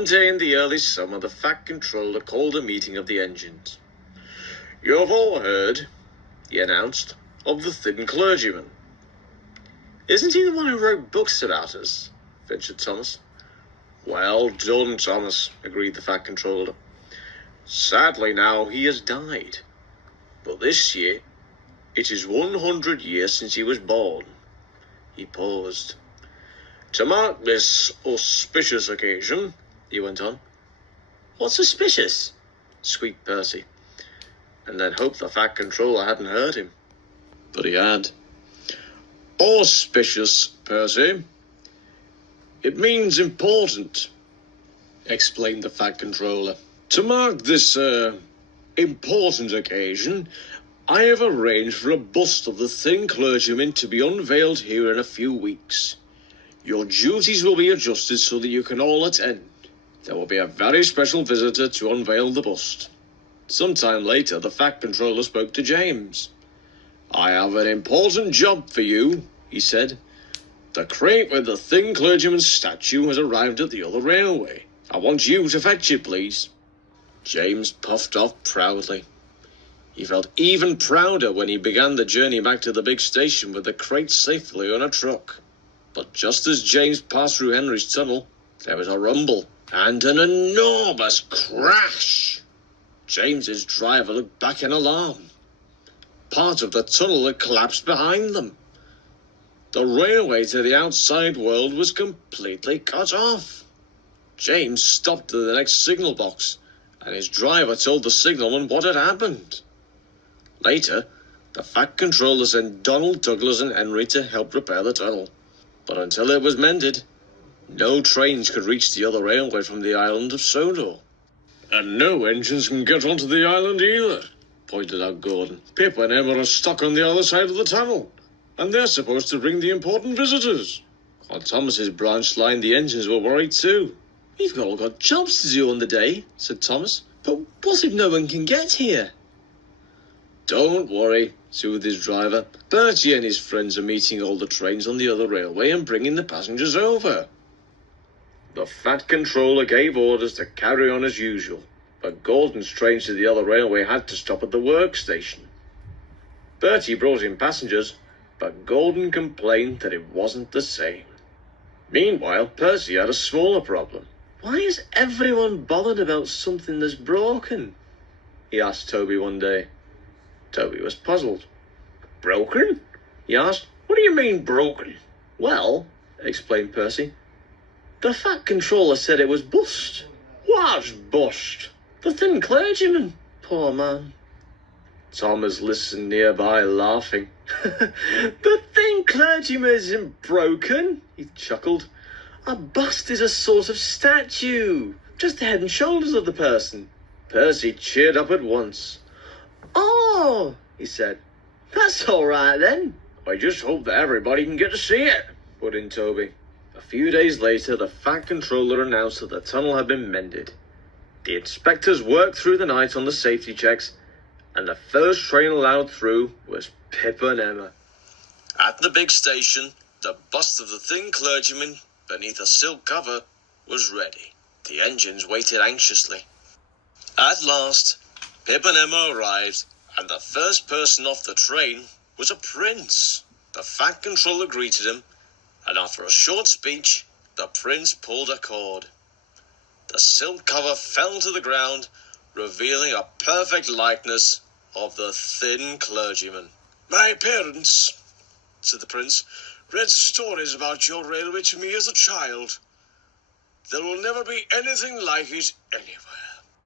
One day in the early summer, the Fat Controller called a meeting of the engines. "You've all heard," he announced, "of the Thin Clergyman." "Isn't he the one who wrote books about us?" ventured Thomas. "Well done, Thomas," agreed the Fat Controller. "Sadly now he has died. But this year, it is 100 years since he was born." He paused. "To mark this auspicious occasion," he went on. "What's suspicious?" squeaked Percy, and then hoped the Fat Controller hadn't heard him. But he had. "Auspicious, Percy. It means important," explained the Fat Controller. "To mark this, important occasion, I have arranged for a bust of the Thin Clergyman to be unveiled here in a few weeks. Your duties will be adjusted so that you can all attend. There will be a very special visitor to unveil the bust." Sometime later, the Fat Controller spoke to James. "I have an important job for you," he said. "The crate with the Thin Clergyman's statue has arrived at the other railway. I want you to fetch it, please." James puffed off proudly. He felt even prouder when he began the journey back to the big station with the crate safely on a truck. But just as James passed through Henry's tunnel, there was a rumble and an enormous crash. James's driver looked back in alarm. Part of the tunnel had collapsed behind them. The railway to the outside world was completely cut off. James stopped at the next signal box, and his driver told the signalman what had happened. Later, the Fat Controller sent Donald, Douglas, and Henry to help repair the tunnel. But until it was mended, no trains could reach the other railway from the island of Sodor. "And no engines can get onto the island either," pointed out Gordon. "Pip and Emma are stuck on the other side of the tunnel, and they're supposed to bring the important visitors." On Thomas's branch line, the engines were worried too. "We've all got jobs to do on the day," said Thomas. "But what if no one can get here?" "Don't worry," soothed his driver. "Bertie and his friends are meeting all the trains on the other railway and bringing the passengers over." The Fat Controller gave orders to carry on as usual, but Gordon's trains to the other railway had to stop at the workstation. Bertie brought in passengers, but Gordon complained that it wasn't the same. Meanwhile, Percy had a smaller problem. "Why is everyone bothered about something that's broken?" he asked Toby one day. Toby was puzzled. "Broken?" he asked. "What do you mean, broken?" "Well," explained Percy, "the Fat Controller said it was bust." "What's bust?" "The Thin Clergyman. Poor man." Thomas listened nearby, laughing. "The Thin Clergyman isn't broken," he chuckled. "A bust is a sort of statue, just the head and shoulders of the person." Percy cheered up at once. "Oh," he said, "that's all right then." "I just hope that everybody can get to see it," put in Toby. A few days later, the Fat Controller announced that the tunnel had been mended. The inspectors worked through the night on the safety checks, and the first train allowed through was Pip and Emma. At the big station, the bust of the Thin Clergyman, beneath a silk cover, was ready. The engines waited anxiously. At last, Pip and Emma arrived, and the first person off the train was a prince. The Fat Controller greeted him, and after a short speech, the prince pulled a cord. The silk cover fell to the ground, revealing a perfect likeness of the Thin Clergyman. "My parents," said the prince, "read stories about your railway to me as a child. There will never be anything like it anywhere.